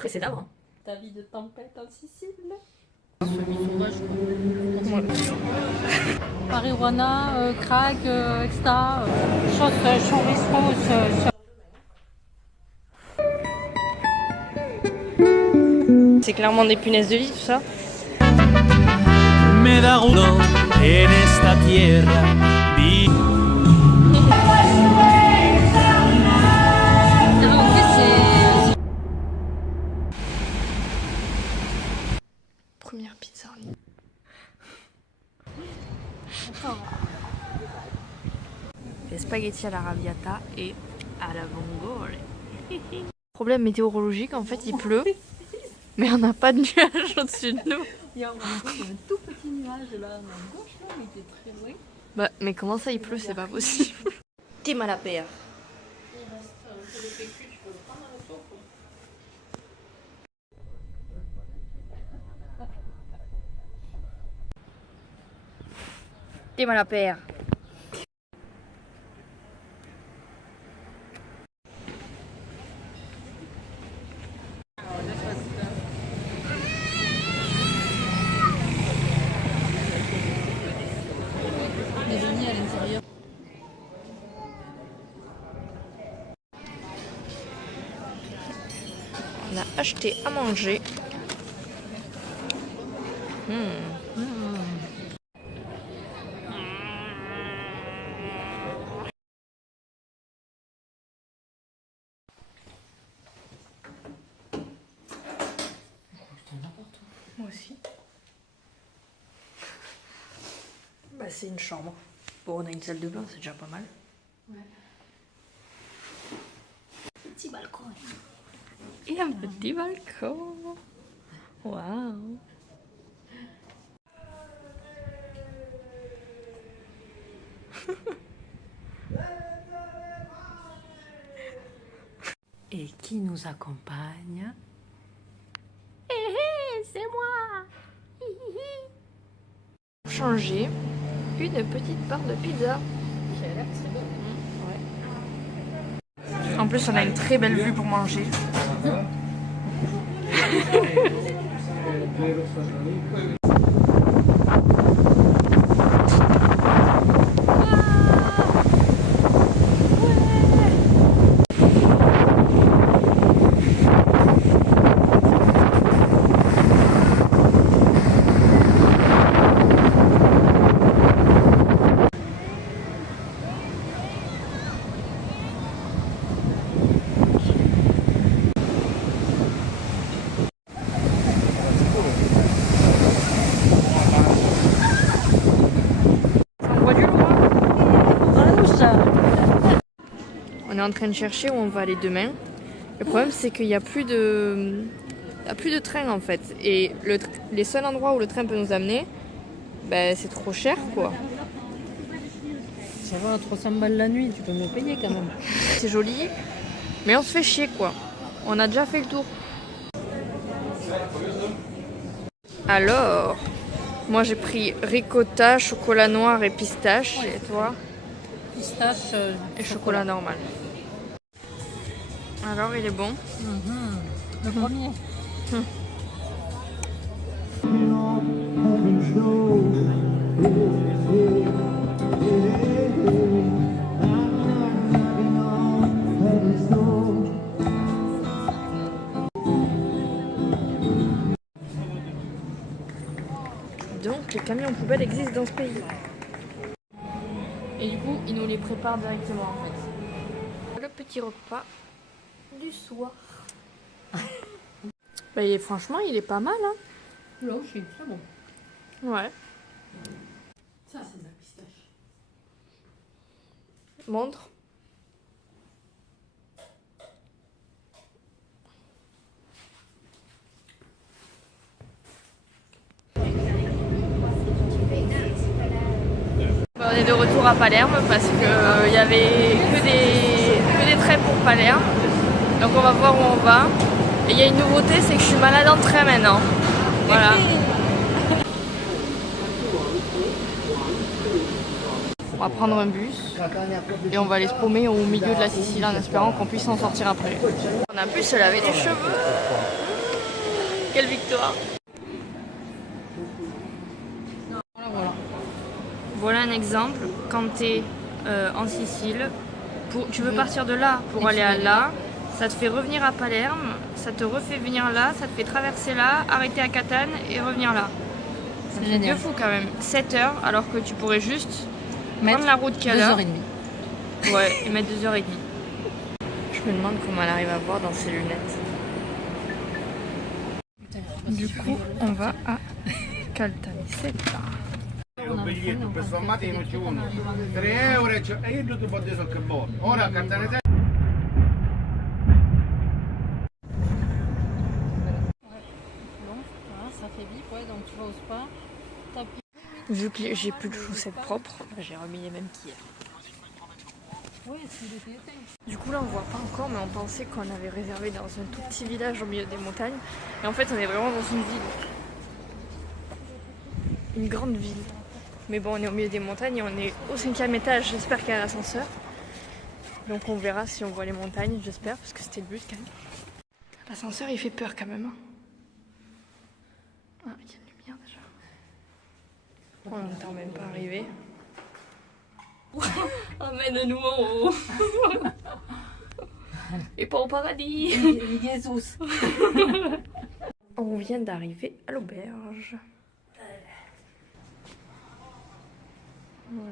précédemment. Ta vie de tempête en Sicile. Marijuana, crack, etc. Chorizo, c'est clairement des punaises de lit tout ça. Me da gusto en esta tierra. Première pizza. Les spaghettis à la raviata et à la vongole. Problème météorologique, en fait il pleut, mais on n'a pas de nuages au-dessus de nous. Il y a un tout petit nuage là à gauche, là, mais il était très loin. Bah, mais comment ça il pleut, c'est pas possible. T'es mal à paire. Il reste un peu de PQ, tu peux le prendre à la sauce. T'es mal à paire. Les beignets à l'intérieur. On a acheté à manger. Moi aussi. Bah c'est une chambre. Bon, on a une salle de bain, c'est déjà pas mal. Ouais. Petit balcon. Et un petit balcon. Waouh. Et qui nous accompagne? C'est moi. Changer une petite part de pizza. Ça a l'air très bon. Ouais. En plus, on a une très belle vue pour manger. On est en train de chercher où on va aller demain. Le problème c'est qu'il n'y a plus de... train en fait. Et les seuls endroits où le train peut nous amener, ben, c'est trop cher quoi. Ça va, 300 balles la nuit, tu peux me payer quand même. C'est joli, mais on se fait chier quoi. On a déjà fait le tour. Alors, moi j'ai pris ricotta, chocolat noir et pistache. Et toi? Pistache Et chocolat normal. Alors, il est bon? Le premier. Donc, les camions poubelles existent dans ce pays. Et du coup, ils nous les préparent directement en fait. Le petit repas du soir. Bah, franchement, il est pas mal, hein. Là aussi, c'est bon. Ouais. Ça, c'est de la pistache. Montre. On est de retour à Palerme parce qu'il y avait que des trains pour Palerme. Donc on va voir où on va. Et il y a une nouveauté, c'est que je suis malade en train maintenant. Voilà. On va prendre un bus et on va aller se paumer au milieu de la Sicile en espérant qu'on puisse en sortir après. On a pu se laver les cheveux. Quelle victoire! Voilà. Voilà un exemple, quand tu es en Sicile, tu veux partir de là pour aller à là, ça te fait revenir à Palerme, ça te refait venir là, ça te fait traverser là, arrêter à Catane et revenir là. C'est génial. C'est fou quand même, 7 heures alors que tu pourrais juste Mettre prendre la route qu'à 2h30. Ouais, et mettre 2h30. Je me demande comment elle arrive à voir dans ses lunettes. Du coup, on va à Caltanissetta. Un biglietto per Sommatino ci uno 3 euro e io ti posso dire so che buono. Ora a Cantanese. Ça fait bip, ouais, donc tu vas au spa. Vu que j'ai plus de chaussettes propres, j'ai remis les mêmes qu'hier. Ouais, s'il était éteint. Du coup là on voit pas encore, mais on pensait qu'on avait réservé dans un tout petit village au milieu des montagnes. Et en fait on est vraiment dans une ville. Une grande ville. Mais bon, on est au milieu des montagnes et on est au 5e étage, j'espère qu'il y a un ascenseur. Donc on verra si on voit les montagnes, j'espère, parce que c'était le but quand même. L'ascenseur il fait peur quand même. Hein. Ah, il y a une lumière déjà. On n'entend même pas arriver. Emmène-nous en haut. Et pas au paradis. Jesus. On vient d'arriver à l'auberge. Voilà.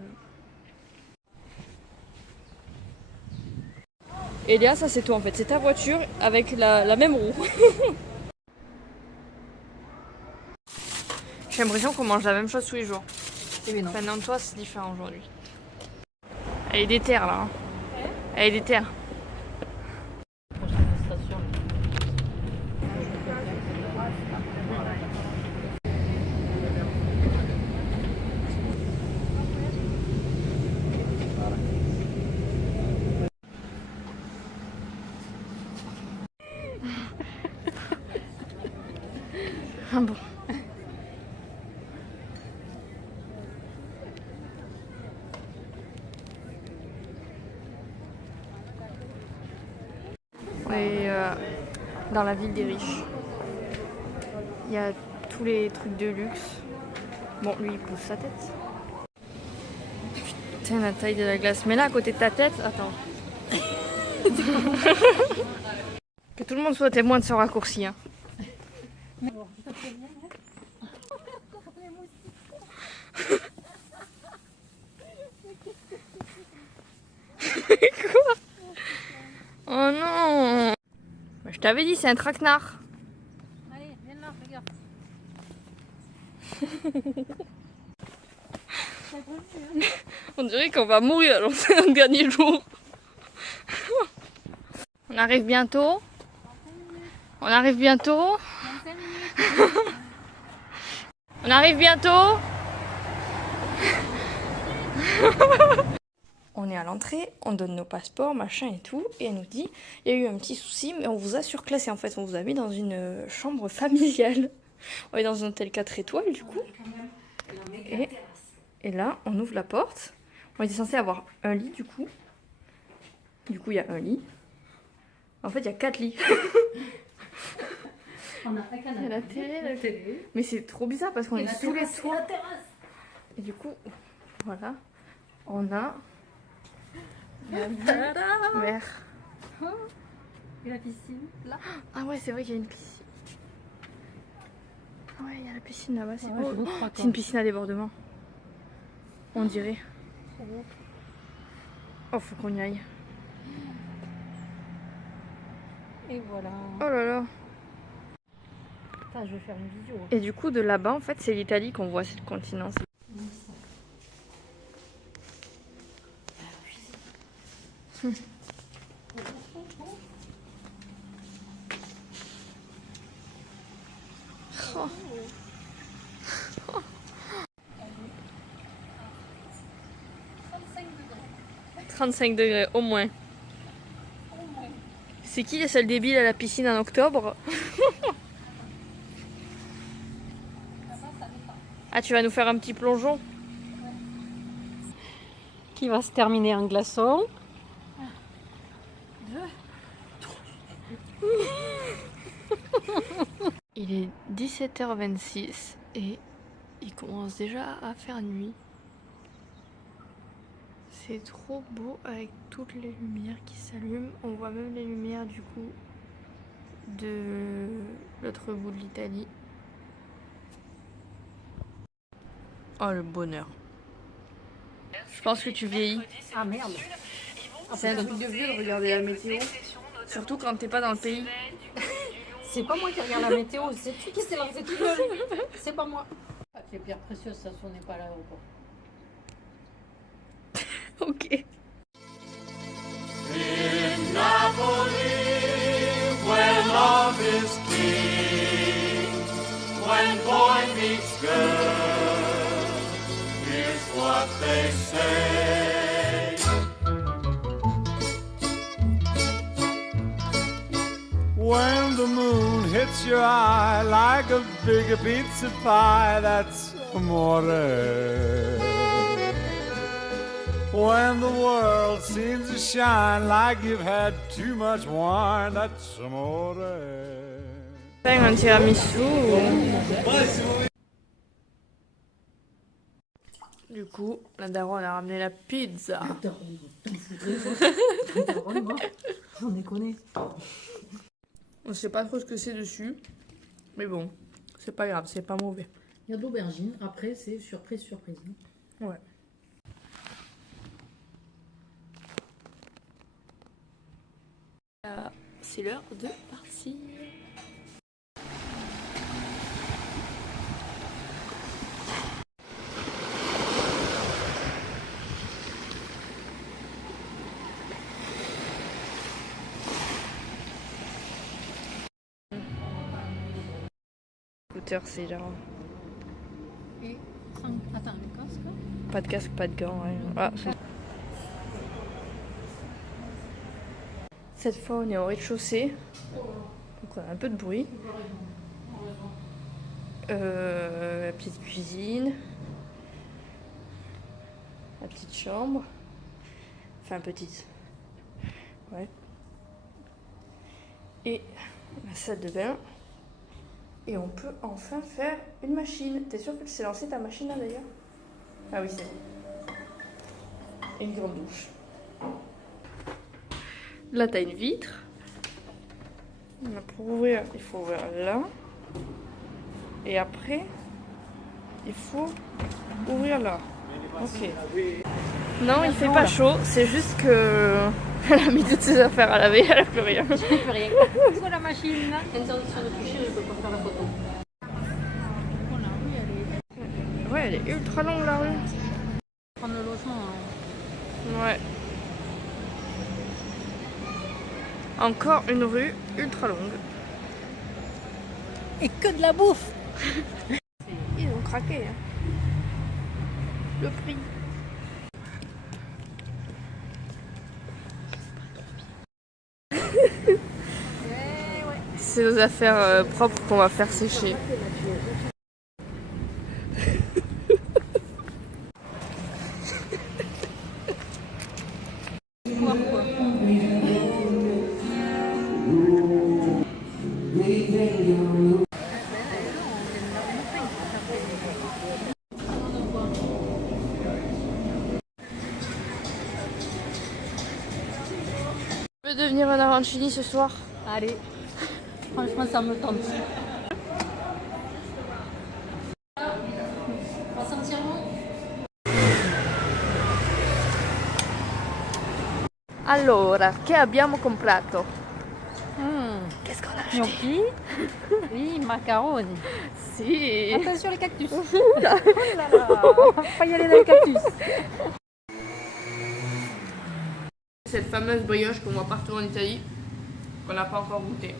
Et Léa, ça c'est toi en fait, c'est ta voiture avec la même roue. J'ai l'impression qu'on mange la même chose tous les jours. Eh non. Enfin non, toi c'est différent aujourd'hui. Elle est déter là. Hein. Elle est déter. Ah bon. On est dans la ville des riches. Il y a tous les trucs de luxe. Bon, lui il pousse sa tête. Putain, la taille de la glace. Mais là, à côté de ta tête, attends. Que tout le monde soit témoin de ce raccourci. Hein. Quoi? Oh non! Je t'avais dit, c'est un traquenard. Allez, viens là, regarde. On dirait qu'on va mourir alors c'est un dernier jour. On arrive bientôt. On arrive bientôt. On arrive bientôt. On est à l'entrée, on donne nos passeports, machin et tout, et elle nous dit il y a eu un petit souci, mais on vous a surclassé en fait, on vous a mis dans une chambre familiale. On est dans un hôtel 4 étoiles du coup. Et là, on ouvre la porte. On était censé avoir un lit du coup. Du coup, il y a un lit. En fait, il y a 4 lits. On a un canapé. Il y a la télé. Mais c'est trop bizarre parce qu'on est sous les toits. Et du coup, voilà. On a la mer. Et la piscine, là. Ah ouais, c'est vrai qu'il y a une piscine. Ah ouais, il y a la piscine là-bas. C'est Ouais, beau. C'est une piscine à débordement. On dirait. Oh, faut qu'on y aille. Et voilà. Oh là là. Putain, je vais faire une vidéo. Et du coup, de là-bas, en fait, c'est l'Italie qu'on voit, c'est le continent. Oh. 35 degrés au moins. C'est qui les seuls débiles à la piscine en octobre? Ah, tu vas nous faire un petit plongeon? Qui va se terminer en glaçon. Il est 17h26 et il commence déjà à faire nuit. C'est trop beau avec toutes les lumières qui s'allument. On voit même les lumières du coup de l'autre bout de l'Italie. Oh le bonheur. Je pense que tu vieillis. Ah merde. C'est un truc de vieux de regarder la météo. Surtout quand t'es pas dans le pays. C'est pas moi qui regarde la météo, c'est tu qui s'est lancé tout seul. C'est pas moi. Les pierres précieuses, ça sonnait pas à l'aéroport. Ok. In Napoli, where love is king, when boy meets girl, here's what they say. When the moon hits your eye like a big pizza pie, that's amore. When the world seems to shine like you've had too much wine, that's amore. Un tiramisu. Du coup, la daronne a ramené la pizza. J'en ai connu. On sait pas trop ce que c'est dessus, mais bon, c'est pas grave, c'est pas mauvais. Il y a de l'aubergine, après c'est surprise, surprise. Ouais. C'est l'heure de partir. Scooter, c'est genre Et attends, le casque. pas de casque, pas de gants. Ouais. Ah, cette fois, on est au rez-de-chaussée, donc on a un peu de bruit. La petite cuisine, la petite chambre, enfin petite, ouais. Et la salle de bain. Et on peut enfin faire une machine. T'es sûr que tu sais lancer ta machine là d'ailleurs? Ah oui, c'est bon. Et une grande douche. Là, t'as une vitre. Pour ouvrir, il faut ouvrir là. Et après, il faut ouvrir là. Ok. Non, il fait pas chaud. C'est juste que elle a mis toutes ses affaires à laver. Elle a plus rien. Je ne peux rien. Soit la machine. Interdiction de toucher, je peux pas faire la photo. Ouais, elle est ultra longue la rue. Prendre le logement. Ouais. Encore une rue ultra longue. Et que de la bouffe. Ils ont craqué. Hein. Le prix. C'est nos affaires propres qu'on va faire sécher. Tu veux devenir un arancini ce soir? Allez. Franchement, ça me tente. On va sentir bon. Allora, che abbiamo comprato? Qu'est-ce qu'on a acheté? Gnocchi. Oui, macaroni. Si. Attention les cactus. Oh là là. Faut pas y aller dans les cactus. Cette fameuse brioche qu'on voit partout en Italie, qu'on n'a pas encore goûté.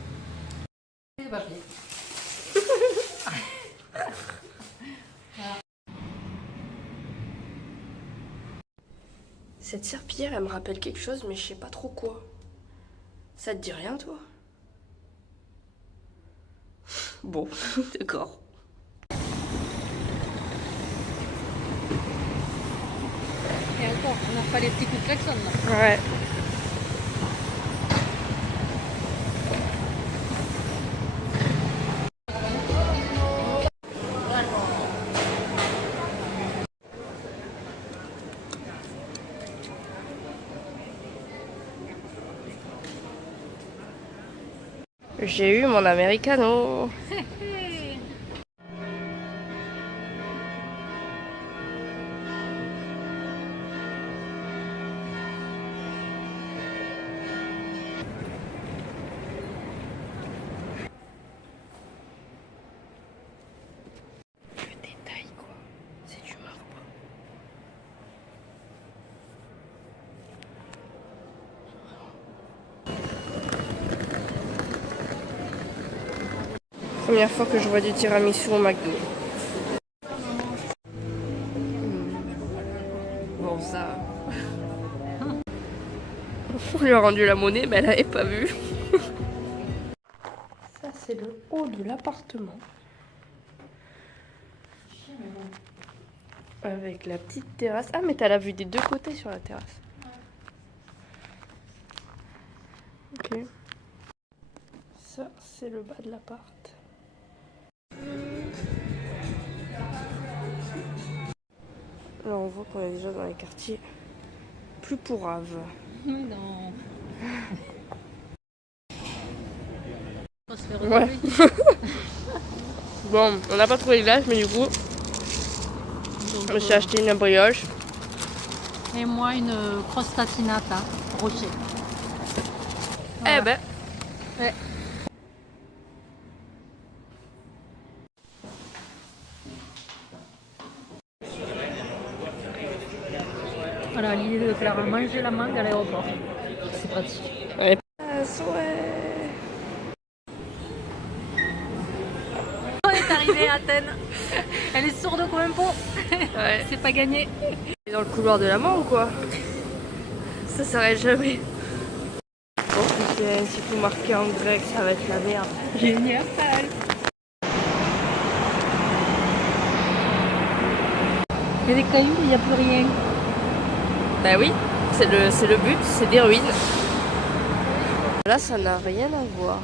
Cette serpillière, elle me rappelle quelque chose, mais je sais pas trop quoi. Ça te dit rien, toi? Bon, d'accord. Et encore, on n'a pas les petits coups de klaxon là. Ouais. J'ai eu mon americano. Le détail quoi, c'est du marbre. Première fois que je vois du tiramisu au McDo. Bon ça... On lui a rendu la monnaie mais elle n'avait pas vu. Ça c'est le haut de l'appartement. Avec la petite terrasse. Ah mais t'as la vue des deux côtés sur la terrasse. Ok. Ça c'est le bas de l'appart. Là on voit qu'on est déjà dans les quartiers plus pourraves. Non. On va se faire Ouais. Bon, on n'a pas trouvé de glace, mais du coup, je me suis acheté une brioche. Et moi une crostatinata rocher. Eh ben, Ouais. Voilà, l'idée de Clara manger la mangue à l'aéroport. C'est pratique. ouais. On est arrivé à Athènes. Elle est sourde comme un pot. Ouais. C'est pas gagné. Et dans le couloir de la mort ou quoi? Ça s'arrête jamais. Bon, si vous marquez en grec, ça va être la merde. Génial. Il y a des cailloux, il n'y a plus rien. Bah oui, c'est le but, c'est des ruines. Là, ça n'a rien à voir.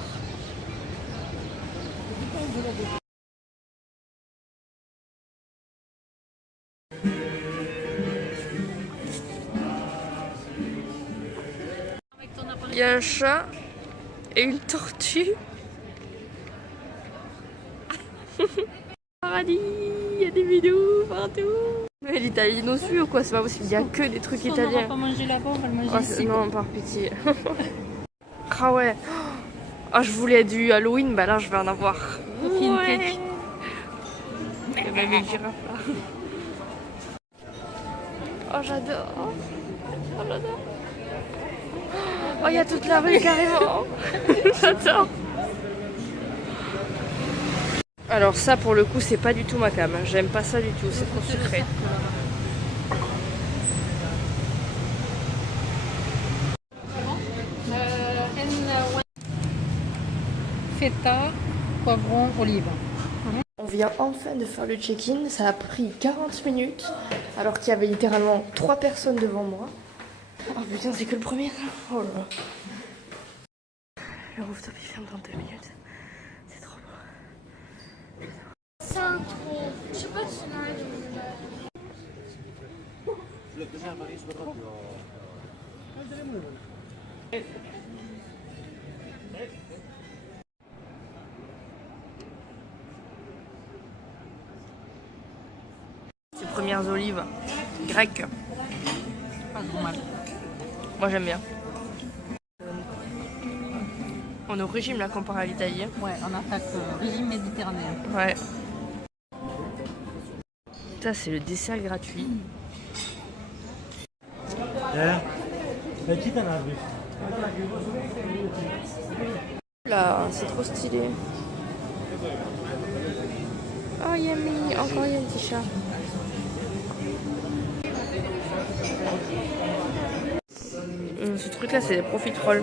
Il y a un chat et une tortue. Paradis, il y a des vidéos partout. Mais l'Italie nous suit ou quoi? C'est pas possible, il y a que des trucs On italiens. va pas manger là-bas, on va le manger Oh, ici. non, par pitié. Ah ouais. Ah, je voulais du Halloween, bah là je vais en avoir. Coffee and cake. Il y a même une girafe là. Oh j'adore. Oh j'adore. Oh il y a toute la rue carrément. J'adore. Alors ça pour le coup c'est pas du tout ma cam. J'aime pas ça du tout, c'est trop sucré. Feta, poivron, olive. On vient enfin de faire le check-in, ça a pris 40 minutes alors qu'il y avait littéralement 3 personnes devant moi. Oh putain c'est que le premier ça. Oh là là. Le rooftop il ferme dans 2 minutes. C'est trop beau. Je sais pas si c'est dans Ces premières olives grecques. Pas trop mal. Moi j'aime bien. On est au régime là comparé à l'Italie. Ouais, on attaque régime méditerranéen. Ouais. Ça c'est le dessert gratuit. Là, c'est trop stylé. Oh yummy, encore il y a un petit chat. Ce truc là c'est des profiteroles.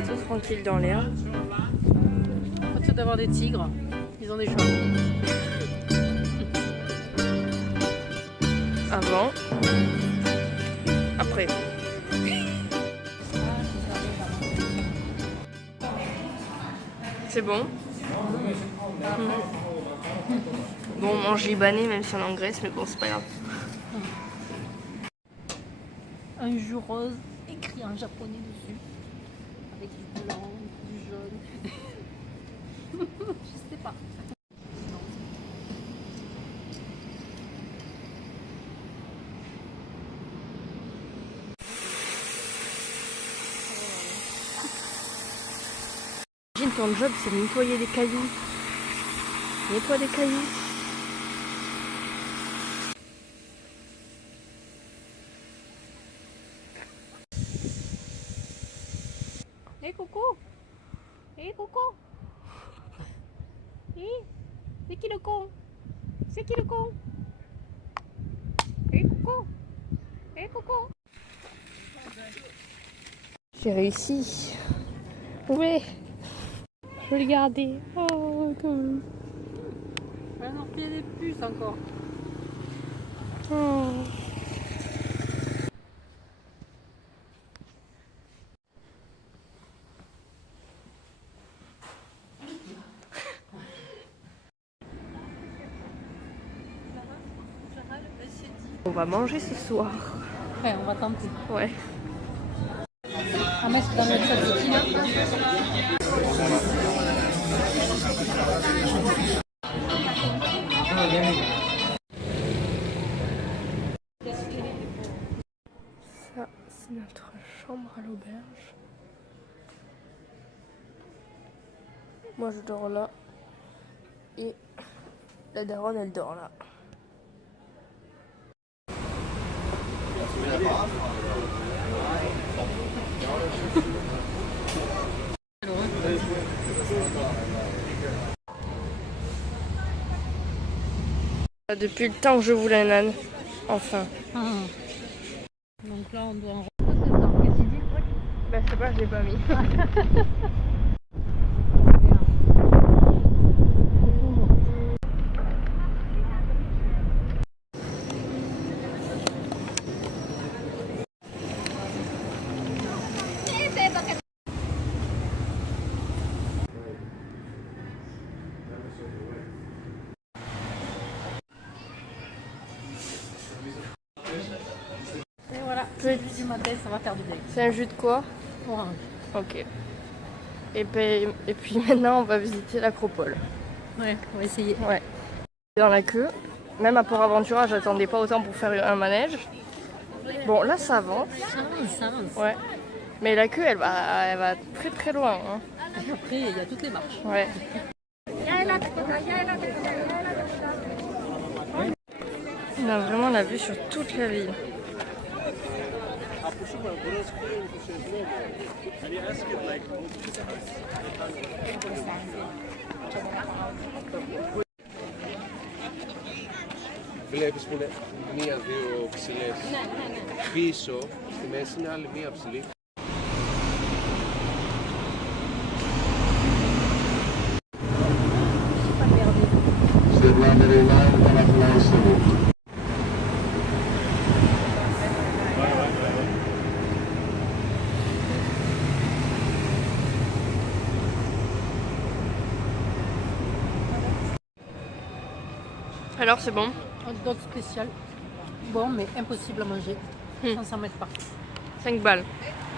est tout tranquille dans l'air. Au lieu d'avoir des tigres, ils ont des chats. Avant. Après. C'est bon. Bon, on mange libanais même si on est en Grèce, mais bon, c'est pas grave. Un jus rose écrit en japonais dessus. Avec du blanc, du jaune. Je sais pas. Imagine ton job, c'est de nettoyer des cailloux. Nettoie des cailloux. Hé Coco! Hé Coco! Hé! C'est qui le con? C'est qui le con? Hé Coco! Hé Coco! J'ai réussi. Ouais. Je vais le garder. Oh, quand même. Ah non, il y a des puces encore. Oh. On va manger ce soir. Ouais, on va tenter. Ouais. À mettre dans notre tzatziki là. Ça, c'est notre chambre à l'auberge. Moi, je dors là. Et la daronne, elle dort là. Depuis le temps que je voulais un âne. Enfin. Ah. Donc là, on doit en Bah, je sais pas, je l'ai pas mis. Et voilà, c'est le jus du matin, ça va faire du bien. C'est un jus de quoi? Orange. Ok. Et puis maintenant, on va visiter l'acropole. Ouais, on va essayer. Ouais. Dans la queue. Même à Port Aventura, j'attendais pas autant pour faire un manège. Bon, là, ça avance. Ça avance. Ouais. Mais la queue, elle va très très loin. Hein. Après, il y a toutes les marches. Ouais. On a vraiment la vue sur toute la ville. Βλέπεις που είναι μία-δύο ψηλές. Πίσω, στη μέση είναι άλλη μία ψηλή. Alors, c'est bon? Hot dog spécial. Bon, mais impossible à manger. Sans s'en mettre partout. 5 balles.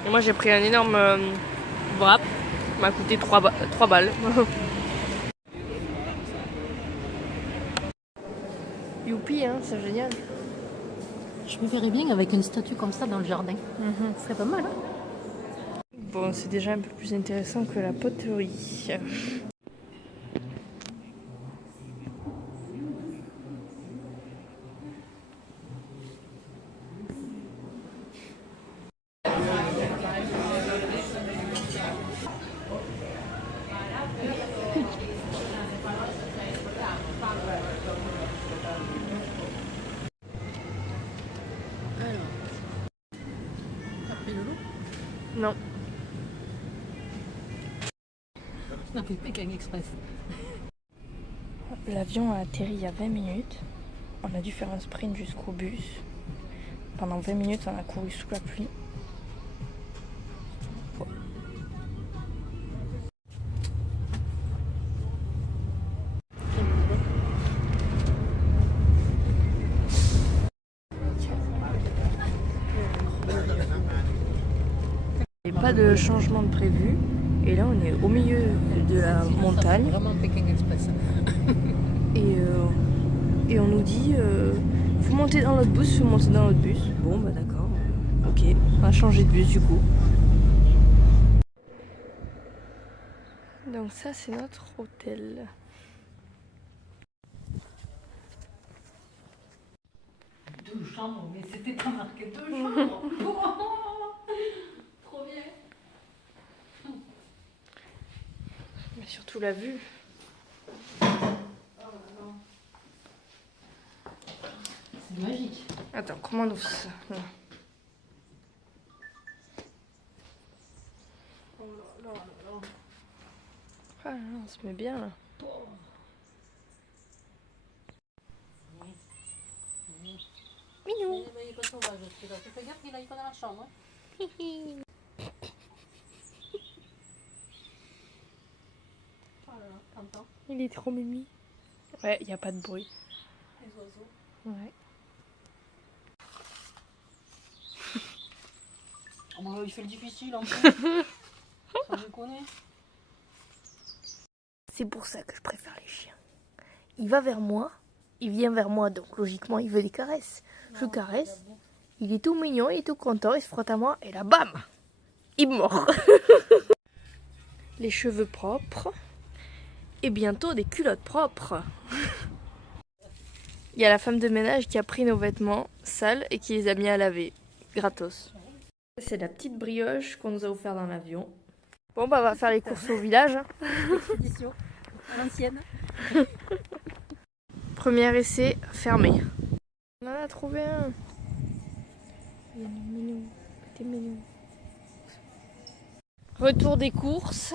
Et moi, j'ai pris un énorme wrap. Ça m'a coûté 3 balles. Youpi, hein, c'est génial. Je me verrais bien avec une statue comme ça dans le jardin. Ce serait pas mal, hein? Bon, c'est déjà un peu plus intéressant que la poterie. T'as pris le loup? Non. On a fait Pékin Express. L'avion a atterri il y a 20 minutes. On a dû faire un sprint jusqu'au bus. Pendant 20 minutes, on a couru sous la pluie. Il n'y a pas de changement de prévu. Et là, on est au milieu de la montagne. Vraiment Pékin Express. Et on nous dit faut monter dans l'autre bus, faut monter dans l'autre bus. Bon bah d'accord, ok, on va changer de bus du coup. Donc ça c'est notre hôtel. Deux chambres, mais c'était pas marqué deux chambres. Trop bien. Mais surtout la vue. C'est magique. Attends, comment on ouvre ça? Là. Oh là là là. Ah là, on se met bien là. Mignon. Il est pas sauvage celui-là. Tu fais gaffe qu'il aille pas dans la chambre. Oh là là, t'entends Il est trop mimi. Ouais, il n'y a pas de bruit. les oiseaux. Ouais. Oh bah, il fait le difficile en plus. Ça me connaît. C'est pour ça que je préfère les chiens. Il va vers moi, il vient vers moi, donc logiquement il veut des caresses. Je caresse, il est tout mignon, il est tout content, il se frotte à moi, et là bam, il mord. Les cheveux propres, et bientôt des culottes propres. Il y a la femme de ménage qui a pris nos vêtements sales et qui les a mis à laver, gratos. C'est la petite brioche qu'on nous a offert dans l'avion. Bon bah on va faire les courses au village. Hein. Expédition à l'ancienne. Premier essai fermé. On en a trouvé un. Il est mignon, t'es mignon. Retour des courses.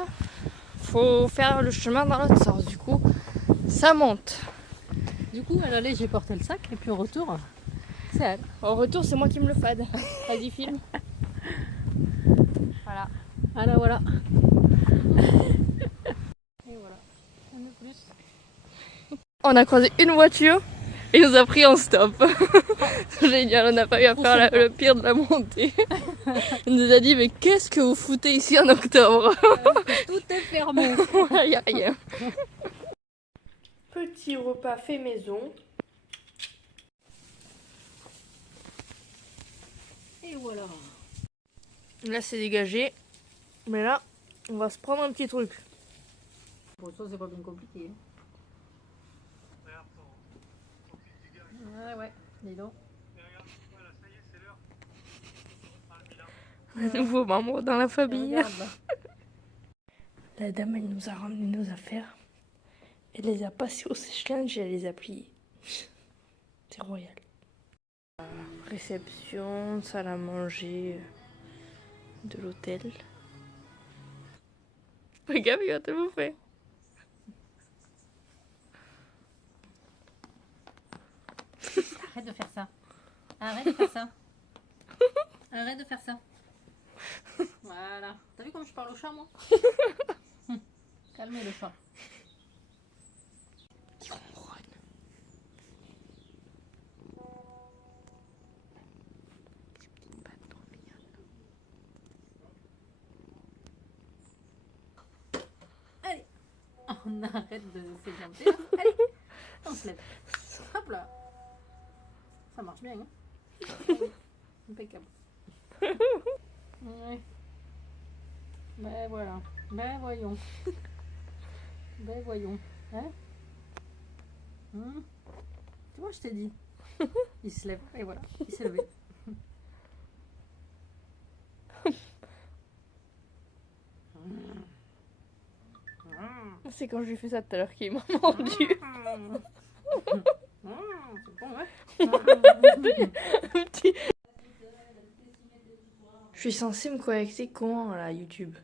Faut faire le chemin dans l'autre sens. Du coup, ça monte. Du coup, à l'aller, j'ai porté le sac et puis au retour, c'est elle. Au retour, c'est moi qui me le fade. Vas-y, filme. Voilà. Voilà, voilà. Et voilà. Un de plus. On a croisé une voiture et il nous a pris en stop. Génial, on n'a pas eu à faire le pire de la montée. Il nous a dit mais qu'est-ce que vous foutez ici en octobre? Tout est fermé. Il n'y a rien. Petit repas fait maison. Et voilà. Là c'est dégagé. Mais là, on va se prendre un petit truc. Bon, ça c'est pas bien compliqué. Ouais, dis donc. Un nouveau membre dans la famille. Regarde, là. La dame, elle nous a ramené nos affaires. Elle les a passées au sèche-linge et elle les a pliées. C'est royal. Réception, salle à manger de l'hôtel. Regarde, il va te bouffer. Arrête de faire ça. Arrête de faire ça. Arrête de faire ça. Voilà. T'as vu comme je parle au chat, moi? Calmez le chat. Qui ronronne. Allez. On arrête de s'éclater là. Allez. On se lève. Hop là. Ça marche bien, hein? Oui. Impeccable. Ouais. Ben voilà. Ben voyons. Ben voyons. Hein? Tu vois, je t'ai dit. Il se lève. Et voilà. Il s'est levé. C'est quand je lui ai fait ça tout à l'heure qu'il m'a mordu. C'est bon, ouais. Je suis censée me connecter comment là, YouTube?